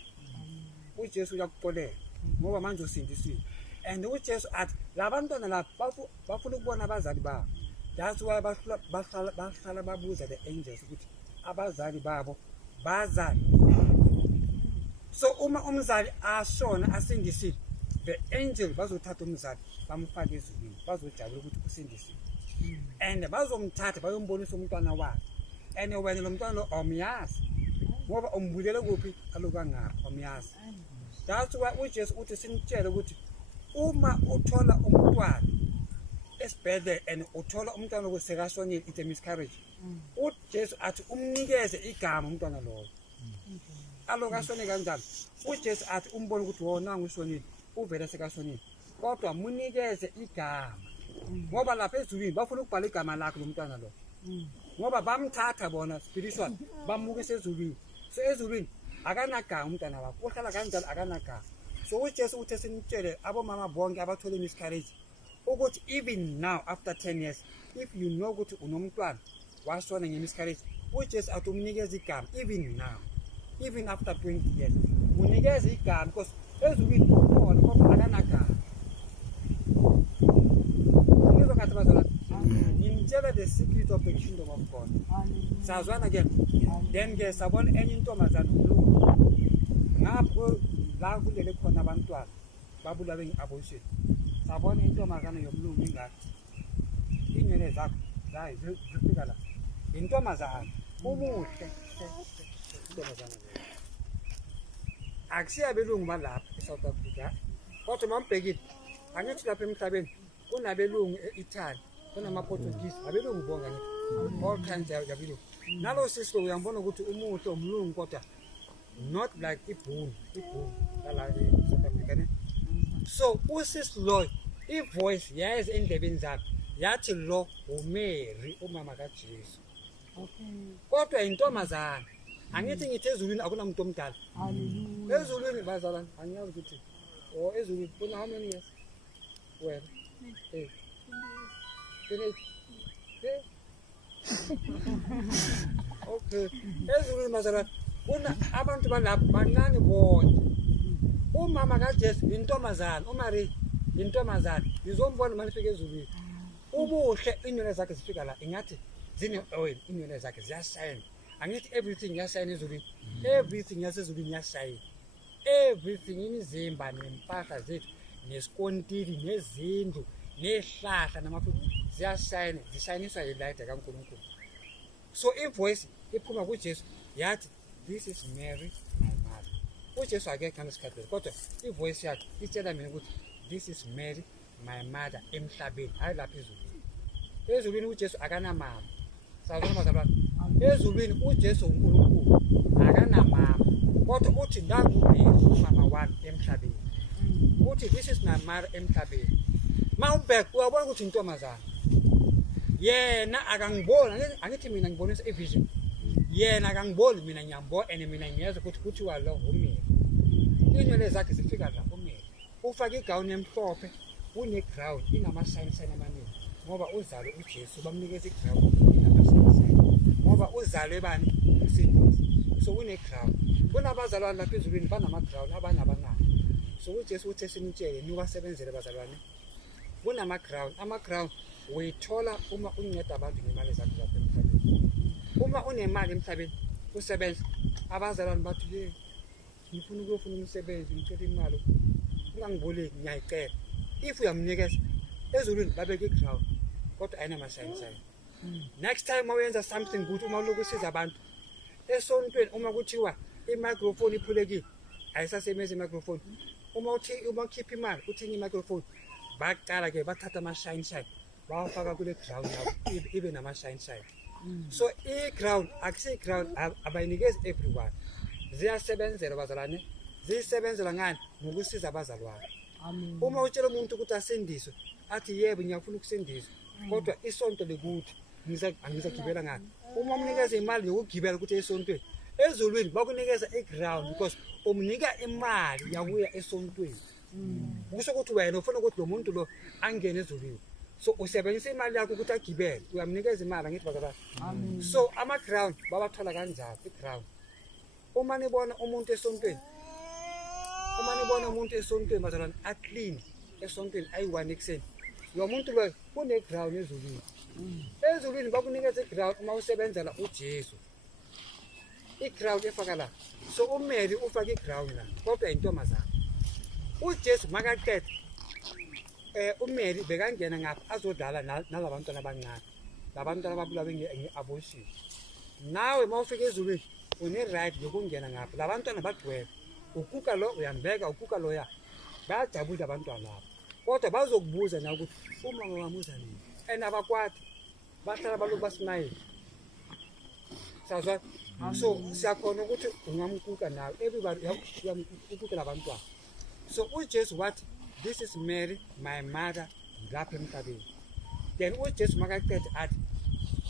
uJesu uyakuxolela ngoba manje usindisiwe. And uJesu athi labantwana lapha bafuna ukubona abazali babo. That's why bahlala babuza the angels ukuthi abazali babo bazali. So uma umzali ashona asindisiwe, the angel bazothatha umzali bamfake ezulwini, bazojabula ukuthi usindisiwe. And bazomthatha bayombonisa umntwana wakhe. And wena lo mntwana awumiyazi ngoba umbulele kuphi kaloku ngapha awumiyazi. That's why uJesu uthi simtshele ukuthi uma uthola umntwana esibhedlela and uthola umntwana okusekashonile into miscarriage, uJesu athi umnikeze igama umntwana loyo. Aloku ashone kanjalo, uJesu athi umbone ukuthi wona ngishonile uvele sekashonile, kodwa munikeze igama ngoba lapha ezulwini bafuna ukubhala igama lakhe lo mntwana lo ngoba bamthatha bona spiritual bamukise ezulwini. So ezulwini akanagama umntwana wakho uhlala kanjalo akanagama. So uJesu uthe simtshele abomama bonke abathole miscarriage ukuthi even now after 10 years if you know ukuthi unomntwana washona ngemiscarriage uJesu athi umnikeze igama even now even after 20 years unikeze igama because ezulwini ukhona kodwa akanagama. Ngizwa ngathi bazalwane ngimtshela the secret of the kingdom of God. Sazwana again then ke sabona enye intombazana uMlungu ngapho la kulele khona abantwana babulawe ngeabortion. Sabona intombazana yomlungu ingaka inwele zakho hayi zifika la intombazana umuhle intombazana akusiya belungu balapha eSouth Africa kodwa mambhekile angithi lapha emhlabeni kunabelungu eItaly kunamaPortuguese abelungu bonga ngithi all kinds yabelungu. Nalo sisho uyambona ukuthi umuhle umlungu kodwa not like ibhunu la eSouth Africa ne. So usis lo ivoice yazi endlebeni zakhe yathi lo uMary umama kaJesu. Kodwa intombazana angithi ngithi ezulwini akunamuntu omdala. Hallelujah. Ezulwini bazalwane angiyazi ukuthi ezulwini kuna how many years? Well, okay. Ezulwini bazalwane kuna abantu balapha bancane bonke. Umama kaJesu intombazana uMary intombazana izombona manifika ezulwini. Ubuhle inwele zakhe zifika la ingathi zine oil inwele zakhe ziyashine. Angithi everything yashine ezulwini. Everything yasezulwini yashine. Everything imizimba nempahla zethu nesikontili nezindlu nehlahla namafutha ziyashine zishiniswa yilight kaNkulunkulu. So ivoice iphuma kuJesu yathi this is Mary my mother. uJesu akekho ngesikhathi kodwa ivoice yakhe itshela mina ukuthi this is Mary my mother emhlabeni hayi lapha ezulwini. Ezulwini uJesu akanamama. Sawubona bazalwane. Ezulwini uJesu uNkulunkulu akanamama. Kodwa uthi nangu umama wami emhlabeni. Uthi this is my mother emhlabeni. Mawubheka uyabona ukuthi intombazana. Yena akangibona angithi mina ngibonisa ivision. Yena akangiboni mina ngiyambona and mina ngiyazi ukuthi kuthiwa lo uMary. Inwele zakhe zifika la uMary. Ufaka igown emhlophe une crown inamashine amaningi ngoba uzalwe uJesu bamnikeza iground inamashine ngoba uzalwe bani umsindisi. So une crown kunabazalwane lapha ezulwini banama crown abanye abanayo. So uJesu uthe simtshele niwasebenzele bazalwane kunama crown ama crown uyithola uma unceda abantu ngemali zakho lapha emhlabeni. Uma unemali emhlabeni usebenza abazalwane bathi ye ngifuna ukufuna umsebenzi ngicela imali ungangiboleki ngiyayicela. If uyamnikeza ezulwini babeke iground kodwa ayinamashine. Next time mawenza something good uma lokusiza abantu esontweni uma kuthiwa imicrophone iphulekile ayisasebenzi imicrophone uma ukhipha imali uthenga imicrophone baqala ke bathatha amashine bawafaka kule ground yabo ibe namashine. So iground akusi ground abayinikezi everyone ziyasebenzela bazalwane zisebenzela ngani ngokusiza abazalwane. Uma utshela umuntu ukuthi asindiswe athi yebo ngiyafuna ukusindiswa kodwa isonto lekuthi angizagibela ngani. Uma umnikeza imali yokugibela ukuthi esontweni ezulwini bakunikeza iground because umnika imali yakuya esontweni. Kusho ukuthi wena ufuna ukuthi lo muntu lo angene ezulwini. So usebenzisa imali yakho ukuthi agibele uyamnikeza imali angithi bazalwane. So ama ground babathola kanjalo iground. Uma nibona umuntu esontweni bazalwane a clean esontweni ayi1 ekseni lo muntu lo kune ground ezulwini. Ezulwini bakunikeza iground uma usebenzela uJesu iground efaka la. So uMary ufaka iground la kodwa intombazana uJesu makaqeda uMary bekangena ngapha azodlala nalabantwana abancane labantwana ababulawe ngeabortion. Nawe mawufika ezulwini une right yokungena ngapha labantwana bagcwele ukuka lo uyambeka ukuka lo ya bayajabula abantwana labo kodwa bazokubuza na ukuthi uma ngamuza nini and abakwati bahlala baloku basmile. Sazwa so siyakhona ukuthi ungamkuka nawe everybody uyamkuka labantwana. So uJesu wathi this is Mary, my mother, lapha emhlabeni. Then uJesu makaqeda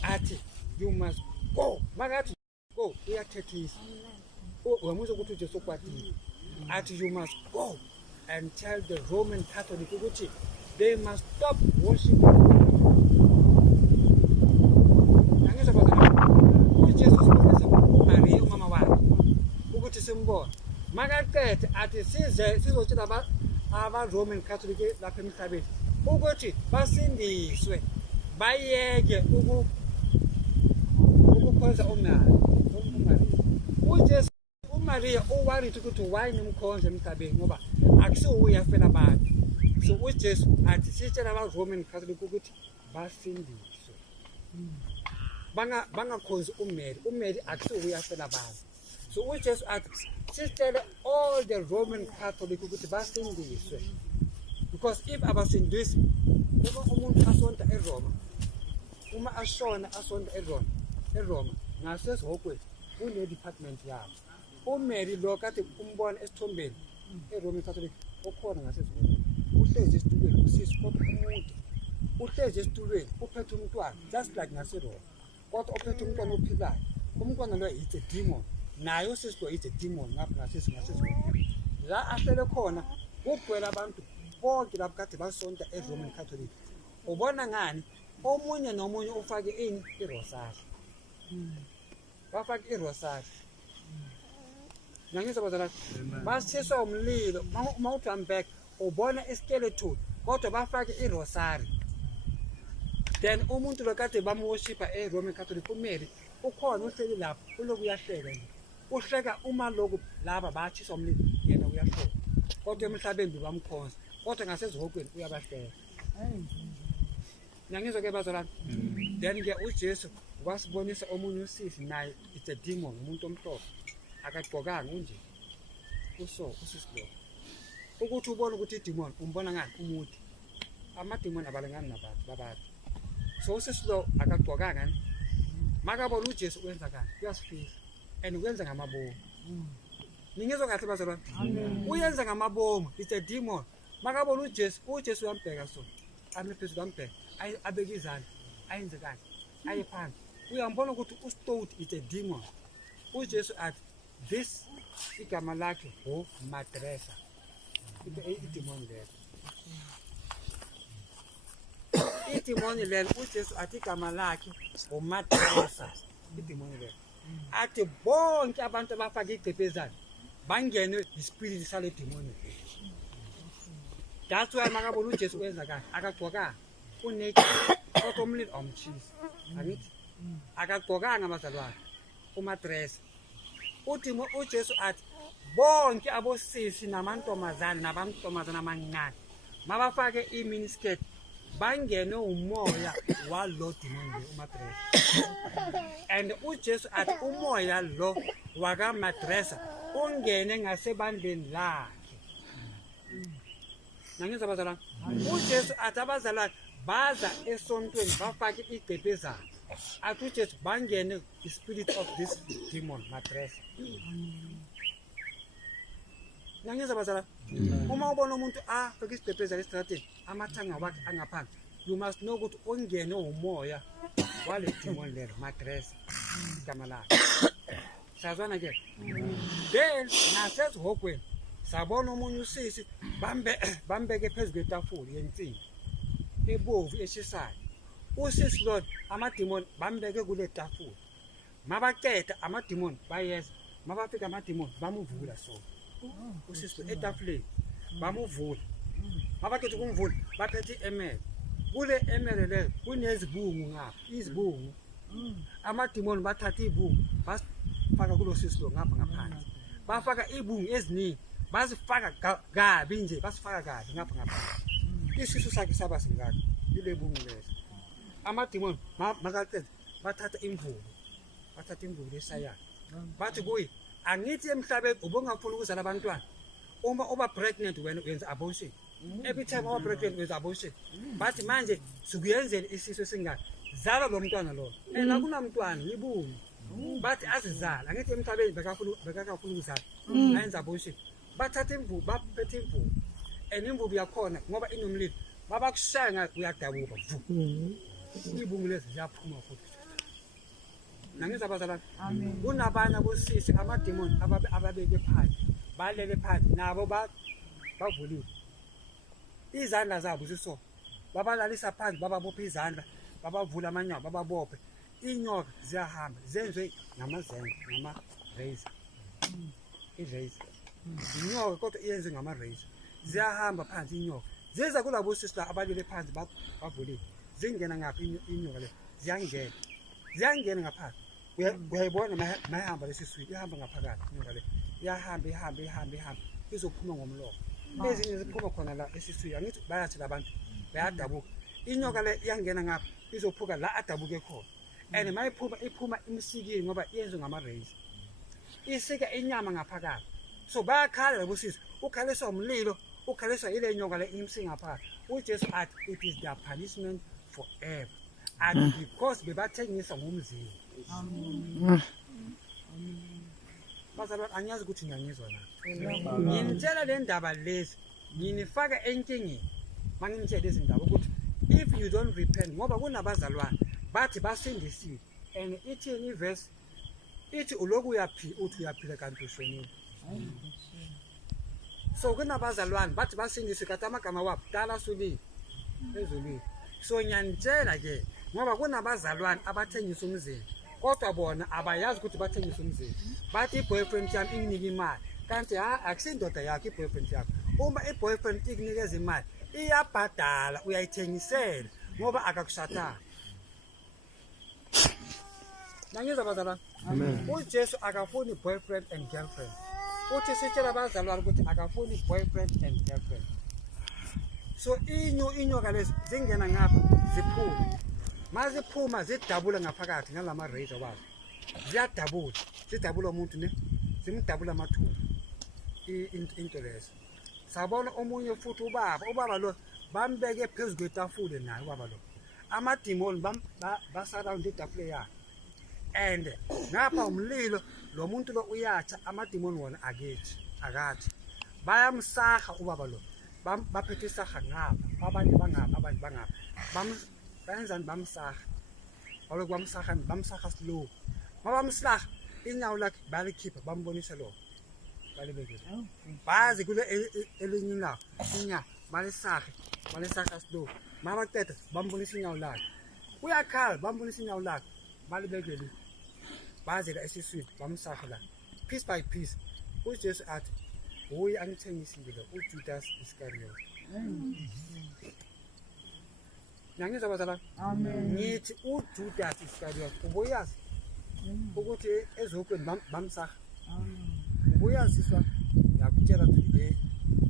athi you must go. Makathi go uyathethisa. Wamuzwa ukuthi uJesu ukwatile. Athi you must go and tell the Roman Catholic ukuthi they must stop worshiping. Nangizwa bazalwane uJesu sibonisa uMaria umama wakhe ukuthi simbone. Makaqeda athi sizotshela aba Roman Catholic lapha emhlabeni ukuthi basindiswe bayeke ukukhonza uJesu uMaria uworried ukuthi why nimkhonza emhlabeni ngoba akusiwo uyafela abantu. So uJesu athi sitshela aba Roman Catholic ukuthi basindiswe bangakhonzi uMary akusiwo uyafela abantu. So uJesu athi sitshele all the Roman Catholic ukuthi basindiswe, because if abasindiswe uma umuntu asonta eRoma, uma asonta eRoma ngasesihokweni kune department yabo. uMary lo kade umbona esithombeni eRoman Catholic okhona ngasesihokweni uhlezi esitulweni usisi kodwa umuntu uhlezi esitulweni uphethe umntwana just like ngaseRoma, kodwa uphethe umntwana ophilayo. Umntwana lo is a demon, naye usisi lo is a demon ngapha ngasesihokweni. La ahlele khona kugcwele abantu bonke lapho kade basonta eRoman Catholic. Ubona ngani omunye nomunye ufake ini irosari, bafake irosari. Nangizwa bazalwane basiswa umlilo mawuthi back ubona iskeleton kodwa bafake irosari. Then umuntu lo kade bamworshipa eRoman Catholic uMary ukhona uhleli lapho uloku uyahleka nje, uhleka uma lokhu laba bathiswa umlilo yena uyahleka, kodwa emhlabeni bamkhonza kodwa ngasezihokweni uyabahleka. Nangizwa ke bazalwane. Then ke uJesu wasibonisa omunye usisi naye it's a demon, umuntu omhlophe akagqokanga unje usisi lo ukuthi ubone ukuthi idemon umbona ngani umuthi. Amademon abalengani nabantu babantu. So usisi lo akagqokanga ni makabona uJesu wenza kanti uyasifisa and ukwenza ngamabomu. Ningizwa kahle bazalwane. Uyenza ngamabomu, it's a demon. Makabona uJesu uyambheka so amephezulu ambheka abeke izandla ayenze kanti aye phansi. Uyambona ukuthi ustot it's a demon. uJesu athi this igama lakhe Matresa. Idemon lelo idemon lelo uJesu athi igama lakhe Matresa. Idemon lelo athi bonke abantu abafaka igcebhezana bangene ispirit sale demon. That's why makabona uJesu wenza kanti akagqokanga unaked kodwa umlilo omchisi. Angithi akagqokanga bazalwane uMatresa. Uthi uJesu athi bonke abosisi namantombazana amancane mabafake iminiskirt bangene umoya walo demon uMatresa. And uJesu athi umoya lo wakaMatresa ungene ngasebandleni lakhe. Nangizwa bazalwane uJesu athi abazalwane baza esontweni bafake igcebhezana. Athi uJesu bangene the spirit of this demon Matresa. Nangizwa bazalwane uma ubona umuntu afake isigcebhezana estradeni amathanga wakhe angaphansi, you must know ukuthi ongene umoya wale demon lelo Matresa igama lakhe. Sazwana ke then nasezihokweni sabona umunye usisi bambeke phezu kwetafula yensimbi ebovu eshisayo. Usisi lo amademon bambeke kule tafula. Mabaqeda amademon bayeza, mabafika amademon bamuvula so usisi lo etafuleni bamuvula. Mabaqeda ukumvula baphethe emele. Kule emele le kunezibungu ngapha izibungu. Amademon bathatha ibungu basifaka kulo sisi lo ngapha ngaphansi. Bafaka ibungu eziningi basifaka kabi nje, basifaka kabi ngapha ngapha. Isisu sakhe saba singaka ile bungu leso. Amademon makaqeda bathatha imvubu lesayana. Bathi kuyi angithi emhlabeni ubongafuna ukuzala abantwana. Uma uba pregnant wena wenza abortion. Every time uba pregnant wenza abortion. Bathi manje sikuyenzela isisu singaka. Zala lo mntwana lo. Akunamntwana yibungu. Bathi azizala angithi emhlabeni bekafuna ukuzala ayenza abortion. Bathatha imvubu baphethe imvubu. and imvubu yakhona ngoba inomlilo babakushaya uyadabuka ibungu lezi ziyaphuma futhi nangizwa abazalwane kunabanye abosisi amademoni ababeke phansi balele phansi nabo bavuliwe izandla zabo ziso babalalisa phansi bababopha izandla babavula amanyawo bababophe inyoka ziyahamba zenziwe ngamazenga ngama-razor i-razor inyoka kodwa iyenze ngama-razor ziyahamba phansi inyoka ziza kulabo sisi abalele phansi bavulile zingena ngaphi inyoka le ziyangena ngaphansi uyayibona mayihamba lesiswini ihamba ngaphakathi inyoka le ihamba izophuma ngomlomo ezinye ziphuma khona la esiswini angithi bayathi labantu bayadabuka inyoka le iyangena ngapha izophuka la adabuke khona and iphuma imsikini ngoba iyenziwe ngama-razor isika inyama ngaphakathi so bayakhala labo sisi ukhaliswa umlilo ukhaliswa ile nyoka le imsingaphakathi uJesu athi it is their punishment forever and because bebathengisa ngomzimba bazalwane angiyazi ukuthi ngiyangizwa na nginitshela le ndaba lezi nginifaka enkingeni manginitshela lezi ndaba ukuthi if you don't repent ngoba kunabazalwane bathi basindisiwe and ithini iverse ithi uloku uyaphila kanti ushonile so kunabazalwane bathi basindisiwe kade amagama wabo dala asulile ezulwini so ngiyanitshela ke ngoba kunabazalwane abathengisa umzimba kodwa bona abayazi ukuthi bathengisa umzimba bathi i-boyfriend yami inginike imali kanti akusindoda yakho i-boyfriend yakho uma i-boyfriend ikunikeza imali iyabhadala uyayithengisela ngoba akakushadanga nangizwa bazalwane uJesu akafuni boyfriend and girlfriend uthi sitshela abazalwane ukuthi akafuni boyfriend and girlfriend so inyoka lezi zingena ngapha ziphuma maziphuma zidabula ngaphakathi ngalama-razor wazo zidabula umuntu ne zimdabula amathumbu into lezo sabona omunye futhi ubaba lo bambeke phezu kwetafule naye ubaba lo amadimoni basurround itafule yakhe and ngapha umlilo lo muntu lo uyatsha amadimoni wona akathi bayamsaha ubaba lo baphethe isaha ngapha abanye bangapha benzani bamsaha oloku bamsaha slow mabamsaha inyawo lakhe balikhipha bambonisa lo balibekile bazi kule elinye inyawo balisaha slow mabaqeda bambonisa inyawo lakhe uyakhala bambonisa inyawo lakhe balibekile bazela esiswini bamsaha la piece by piece uJesu athi uye angithengisile lo uJudas Iscariot nangizwa bazalwane ngithi uJudas Iscariot ubuyazi ukuthi ezokweni bamsaha ubuyaziswa ngiyakutshela ukuthi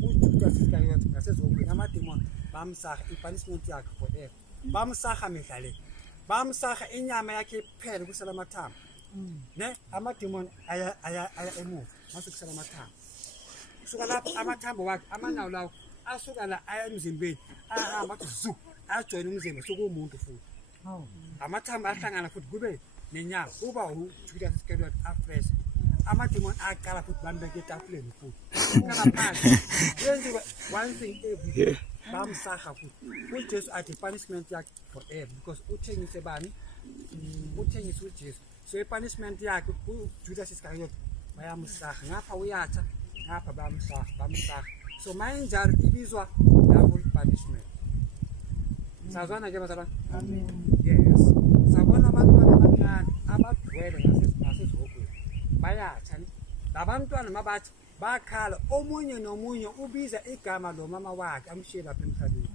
uJudas Iscariot ngasezokweni amademoni bamsaha ipunishment yakhe forever bamsaha mihla le bamsaha inyama yakhe iphele kusala amathambo ne amademoni aya emuva masukusala amathambo kusuka lapho amathambo wakhe amanyawo lawo asuka la aya emzimbeni ahamba athi zu ajoyina umzimba sokumuntu futhi amathambo ahlangana futhi kube nenyama kuba uJudas Iscariot afresh amademoni aqala futhi bambeke etafuleni futhi ngaphandle yenziwa one thing every day bamsaha futhi uJesu athi punishment yakhe forever because uthengise bani uthengise uJesu so ipunishment yakhe uJudas Iscariot bayamsaha ngapha uyatha ngapha bamsaha so mayinjalo ibizwa double punishment sazwana ke bazalwane yes sabona abantwana abancane abagcwele ngasezokweni bayatsha labantwana mabathi bakhala omunye nomunye ubiza igama lo mama wakhe amshiye lapha emhlabeni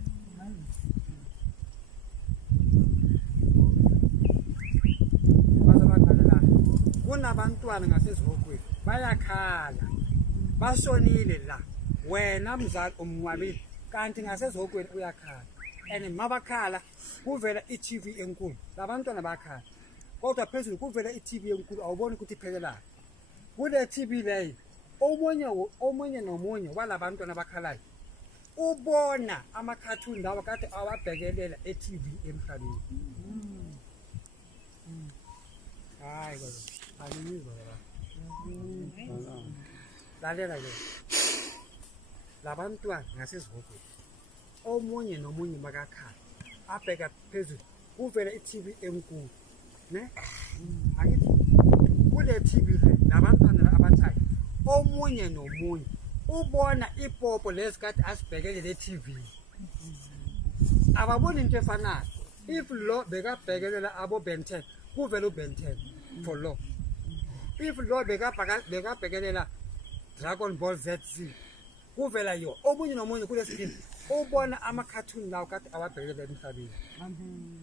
bazabakhalela kunabantwana ngasezokweni bayakhala bashonile la wena mzali umnwabile kanti ngasezokweni uyakhala and mabakhala kuvela iTV enkulu labantwana bakhala kodwa phezulu kuvela iTV enkulu awuboni ukuthi iphelelana kule TV leyo omunye nomunye walabantwana bakhalayo ubona ama-cartoon lawa kade awabhekelela eTV emhlabeni hayi kodwa angiyizwa la lalela ke labantwana ngasezihogweni omunye nomunye makakhala abheka phezulu kuvela i-TV enkulu ne angithi kule TV le labantwana abathathu omunye nomunye ubona ipopo lesikade asibhekele le TV ababona into efanayo if lo bekabhekelela abo Ben 10 kuvela uBen 10 for lo if lo bekabhekelela Dragon Ball ZZ kuvela yo omunye nomunye kule screen ubona ama-cartoon lawo kade awabhekelela emhlabeni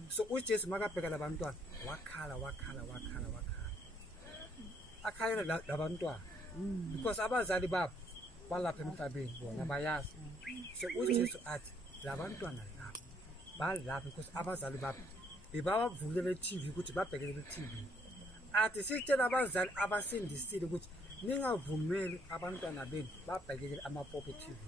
so uJesu makabhekela abantwana wakhala akhalela labantwana because abazali babo balapha emhlabeni bona bayazi so uJesu athi labantwana labo balapha because abazali babo bebavulela i-TV ukuthi babhekelele i-TV athi sitshela abazali abasindisile ukuthi ningavumeli abantwana benu babhekelele amapopo e-TV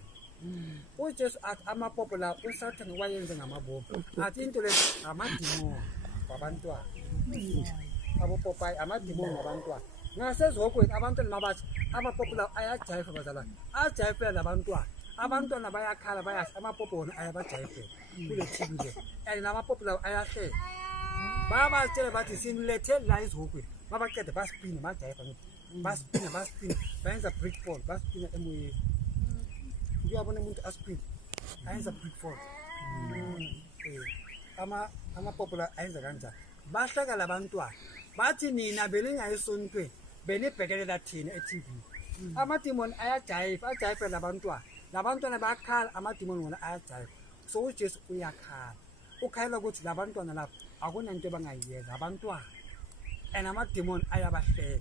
uJesu athi amapopo la uSathane wayenze ngamabomu athi into le amadimoni wabantwana abopopayi amadimoni wabantwana ngasezihogweni abantwana mabathi amapopo la ayajayifa bazalwane ajayifela labantwana bayakhala bayazi amapopo wona ayabajayifela kule TV le and namapopo lawo ayahlela bayabatshela bathi sinilethe la ezihogweni babaqeda basipina bajayifa basipina bayenza brick fall basipina emoyeni uyabona umuntu asipina ayenza brick fall amapopo la ayenza kanjani bahleka labantwana bathi nina belingayisontweni benibhekelela thina e-TV amadimoni ayajayifa labantwana bayakhala amadimoni wona ayajayifa so uJesu uyakhala ukhalela ukuthi labantwana lapho akunanto bangayenza abantwana and amadimoni ayabahlela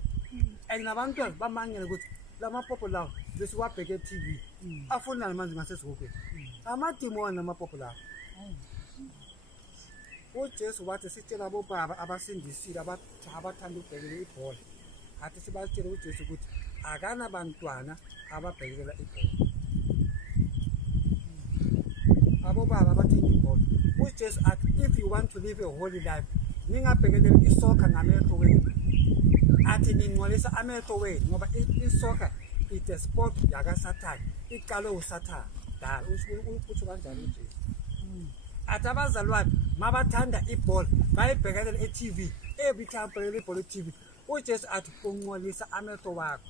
and labantwana bamangela ukuthi lamapopo lawo besiwabheke e-TV afuna manje ngasesihogweni amadimoni namapopo lawo uJesu wathi sitshela abobaba abasindisile abathanda ukubhekelela ibhola athi sibatshele uJesu ukuthi akanabantwana ababhekelela ibhola abobaba abathanda ibhola uJesu athi if you want to live a holy life ningabhekeleli isoccer ngamehlo wenu athi ningcolisa amehlo wenu ngoba isoccer it's a sport yakaSathane iqalwe uSathane dala uthi kanjalo uJesu athi abazalwane mabathanda ibhola bayibhekelele e-TV every time bhekelele ibhola e-TV uJesu athi ungcolisa amehlo wakho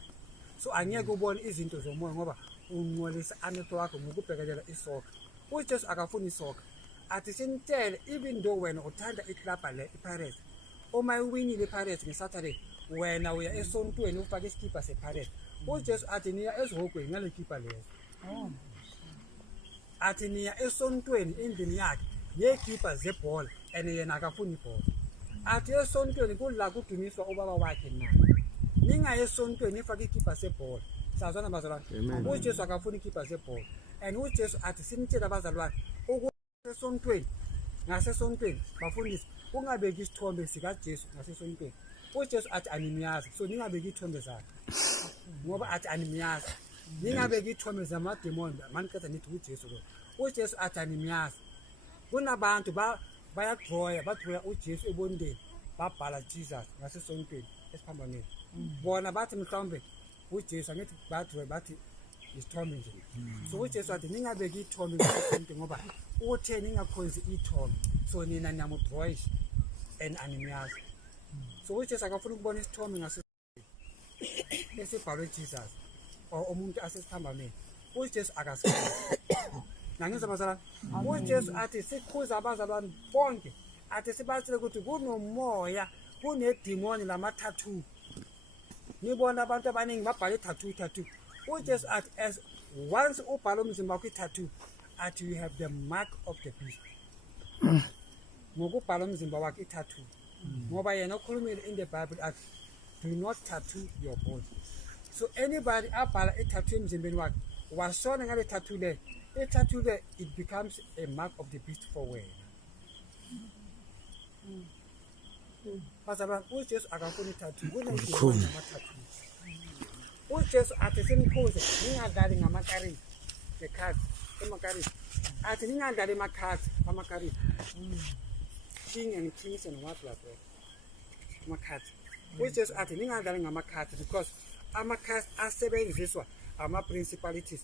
so angeke ubone izinto zomoya ngoba ungcolisa amehlo wakho ngokubhekelela isoccer uJesu akafuni isoccer athi sinitshele even though wena uthanda iklabha le iPirates uma iwinile iPirates ngeSaturday wena uya esontweni ufake iskipa sePirates uJesu athi niya ezihogweni ngale kipa lezo athi niya esontweni endlini yakhe ngekipa zebhola and yena akafuni ibhola athi esontweni kula kudunyiswa ubaba wakhe na ninga esontweni ifake ikipa sebhola sazwana bazalwane uJesu akafuni ikipa zebhola and uJesu athi sinitshela abazalwane esontweni ngasesontweni bafundisi ungabeki isithombe sikaJesu ngasesontweni uJesu athi animiyazi so ningabeki ithombe zakhe ngoba athi animiyazi ningabeki ithombe zamademoni maniceda nithi uJesu lo uJesu athi animiyazi kunabantu badroya uJesu ebondeni babhala Jesus ngasesontweni esiphambaneni bona bathi mhlawumbe uJesu angithi badroya bathi isithombe nje so uJesu athi ningabeki ithombe ngasesontweni ngoba uthe ningakhonzi ithombe so nina niyamudroyisha and animiyazi so uJesu akafuna ukubona isithombe ngasesontweni esibhalwe Jesus or umuntu asesiphambaneni uJesu akasifuni nangizwa bazalwane uJesu athi sikhuza abazalwane bonke athi sibatshele ukuthi kunomoya kunedimoni lama-tattoo nibona abantu abaningi babhala i-tattoo uJesu athi as once ubhala umzimba wakho i-tattoo athi you have the mark of the beast ngokubhala umzimba wakho i-tattoo ngoba yena ukhulumile in the Bible athi do not tattoo your body so anybody abhala i-tattoo emzimbeni wakhe washona ngale tattoo le i-tattoo le it becomes a mark of the beast for wena bazalwane uJesu akafuni i-tattoo kunedimoni nama-tattoo uJesu athi simkhuze ningadlali ngamakarisi the-cards emakarisi athi ningadlali amakarisi king and kings and what like that amakarisi uJesu athi ningadlali ngamakarisi because amakarisi asebenziswa ama-principalities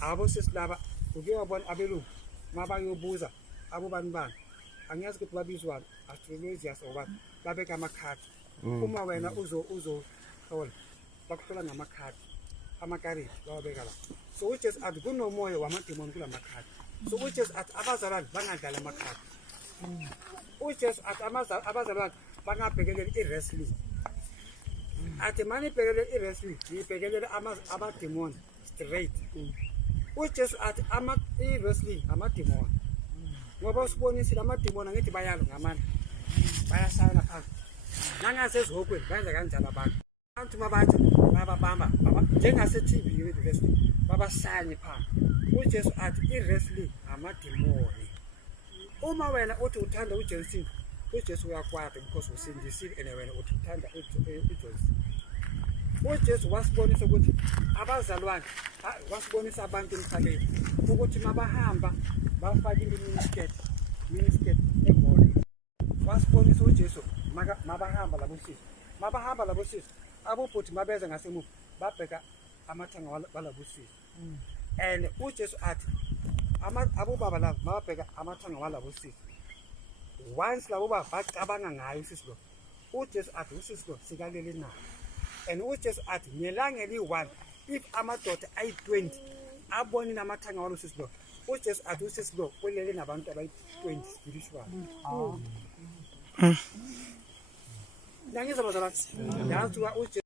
abo sesilaba uke wabona abelungu mabayobuza abo banibani angiyazi ukuthi babizwani astrologists oba babeka amakhadi uma wena uzohlola bakuhlola ngamakhadi amakariti bawabeka la so which is at kunomoya wamademoni kula makhadi so which is at abazalwane bangadlala amakhadi which is at abazalwane bangabhekeleli i-wrestling athi mani ibhekelele i-wrestling ibhekelele abademoni straight uJesu athi i-wrestling amademoni ngoba usibonisile amademoni angithi bayalo ngamandla bayashayana phansi nangasezihokweni benza kanjalo abantu mabathi bababamba njengase-TV wrestling babasanye phansi uJesu athi i-wrestling amademoni uma wena uthi uthanda uJesu uJesu uyakwata because usindisile and wena uthi uthanda uJesu uJesu wasibonisa ukuthi abazalwane wasibonisa abantu emhlabeni ukuthi mabahamba bafake iminiskirt emolo wasibonisa uJesu mabahamba labo sisi abobhuti mabeza ngasemuva babheka amathanga walabosisi and uJesu athi abobaba labo mababheka amathanga walabosisi once labo bacabanga ngayo usisi lo uJesu athi usisi lo sikalele na and uJesu athi ngelanga eli-1 if amadoda ayi-20 abonile amathanga walosisi lo uJesu athi usisi lo ulele nabantu abayi-20 spiritual nangizabazalwane yazi uJesu